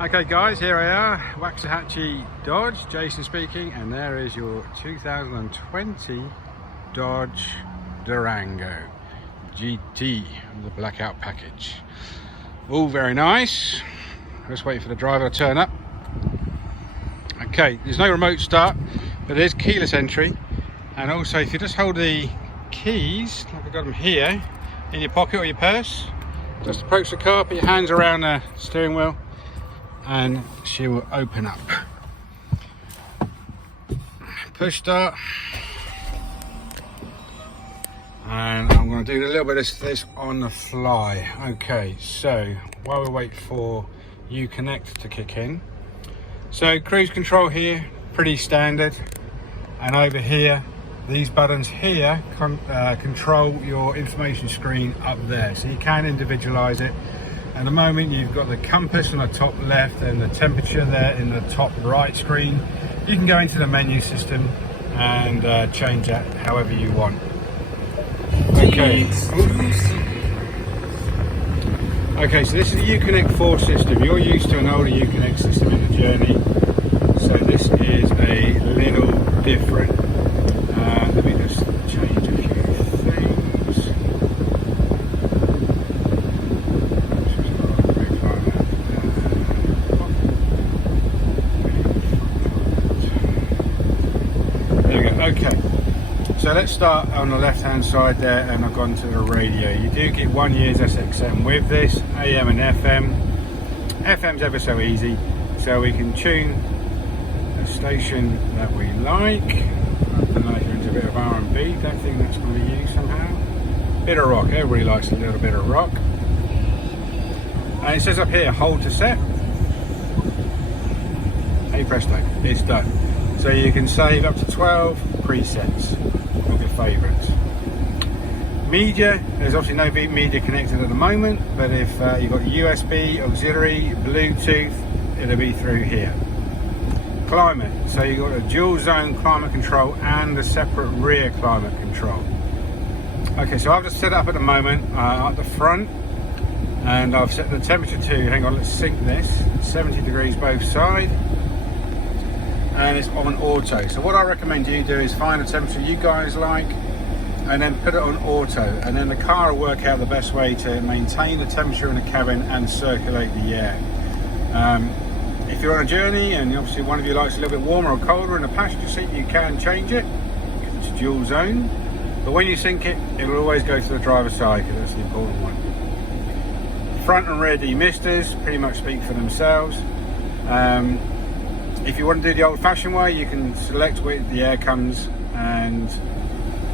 Okay guys, here I are, Waxahachie Dodge, Jason speaking, and there is your 2020 Dodge Durango GT, the blackout package. All very nice. Just wait for the driver to turn up. Okay, there's no remote start, but there's keyless entry, and also if you just hold the keys, like I've got them here, in your pocket or your purse, just approach the car, put your hands around the steering wheel, and she will open up. Push start, and I'm going to do a little bit of this on the fly. Okay, so while we wait for Uconnect to kick in, so cruise control here, pretty standard, and over here these buttons here control your information screen up there, so you can individualize it. At the moment you've got the compass on the top left and the temperature there in the top right screen. You can go into the menu system and change that however you want. Okay. Okay, so this is the Uconnect 4 system. You're used to an older Uconnect system in the Journey, so this is a little different. Let me just change a few things. There we go. Okay, so let's start on the left hand side there, and I've gone to the radio. You do get 1 year's SXM with this, AM and FM. FM's ever so easy, so we can tune a station that we like. I like you're into a bit of R&B, don't think that's going to be used somehow. Bit of rock, everybody likes a little bit of rock. And it says up here, hold to set. Hey presto, it's done. So you can save up to 12 presets of your favourites. Media, there's obviously no media connected at the moment, but if you've got USB, auxiliary, Bluetooth, it'll be through here. Climate, so you've got a dual zone climate control and a separate rear climate control. Okay, so I've just set it up at the moment at the front, and I've set the temperature to, hang on, let's sync this, 70 degrees both sides, and it's on auto. So what I recommend you do is find a temperature you guys like and then put it on auto, and then the car will work out the best way to maintain the temperature in the cabin and circulate the air. If you're on a journey and obviously one of you likes a little bit warmer or colder in the passenger seat, you can change it if it's dual zone, but when you sync it, it will always go to the driver's side because that's the important one. Front and rear demisters pretty much speak for themselves. If you want to do the old-fashioned way, you can select where the air comes and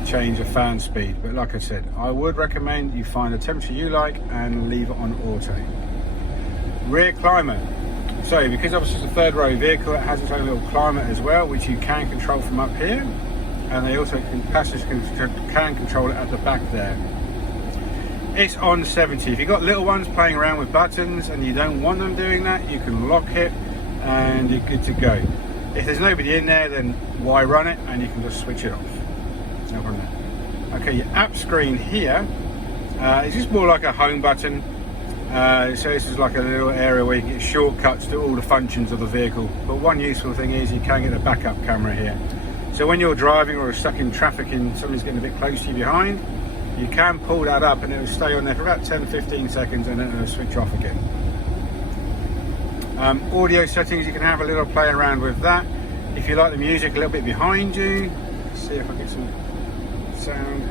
change the fan speed, but like I said, I would recommend you find a temperature you like and leave it on auto. Rear climate, so because obviously it's a third row vehicle, it has its own little climate as well, which you can control from up here, and they also passengers can control it at the back there. It's on 70. If you've got little ones playing around with buttons and you don't want them doing that, you can lock it and you're good to go. If there's nobody in there, then why run it, and you can just switch it off. No problem there. Okay, your app screen here is just more like a home button. So this is like a little area where you can get shortcuts to all the functions of the vehicle. But one useful thing is you can get a backup camera here. So when you're driving or stuck in traffic and somebody's getting a bit close to you behind, you can pull that up and it will stay on there for about 10-15 seconds and then it'll switch off again. Audio settings, you can have a little play around with that. If you like the music a little bit behind you, let's see if I get some sound.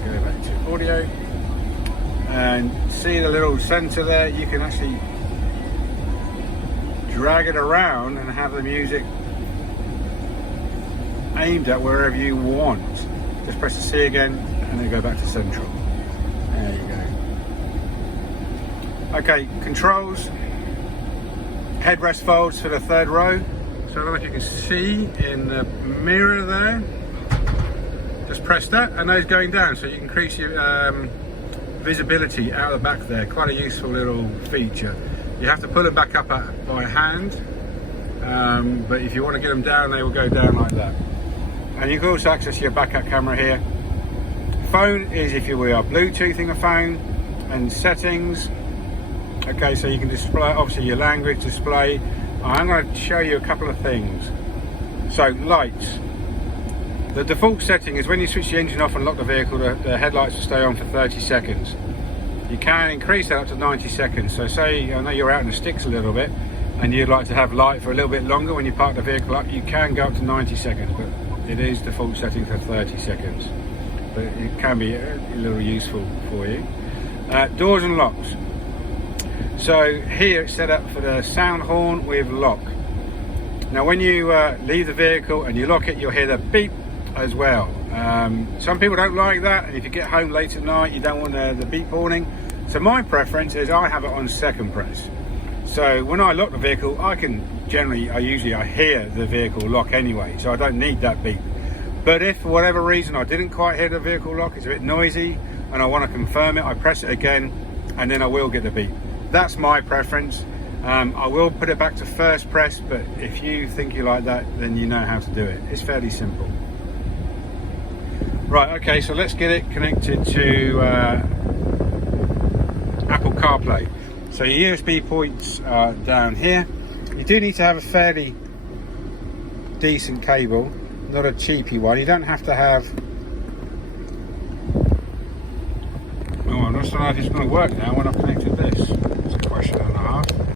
And go back to audio and see the little center there. You can actually drag it around and have the music aimed at wherever you want. Just press the C again and then go back to central. There you go. Okay, controls, headrest folds for the third row. So I don't know if you can see in the mirror there, just press that and those going down, so you can increase your visibility out the back there. Quite a useful little feature. You have to pull them back up by hand, but if you want to get them down, they will go down like that. And you can also access your backup camera here. Phone is if you are Bluetoothing a phone, and settings. Okay, so you can display obviously your language display. I'm going to show you a couple of things. So lights. The default setting is when you switch the engine off and lock the vehicle, the headlights will stay on for 30 seconds. You can increase that up to 90 seconds. So say, I know you're out in the sticks a little bit and you'd like to have light for a little bit longer when you park the vehicle up, you can go up to 90 seconds, but it is default setting for 30 seconds. But it can be a little useful for you. Doors and locks. So here it's set up for the sound horn with lock. Now when you leave the vehicle and you lock it, you'll hear the beep as well. Some people don't like that, and if you get home late at night you don't want the beep warning. So my preference is I have it on second press. So when I lock the vehicle, I hear the vehicle lock anyway, so I don't need that beep. But if for whatever reason I didn't quite hear the vehicle lock, it's a bit noisy and I want to confirm it, I press it again and then I will get the beep. That's my preference. I will put it back to first press, but if you think you like that, then you know how to do it. It's fairly simple. Right, okay, so let's get it connected to Apple CarPlay. So your USB points are down here. You do need to have a fairly decent cable, not a cheapy one. You don't have to have... Oh, I'm not sure if it's going to work now when I've connected this. It's a question and a half.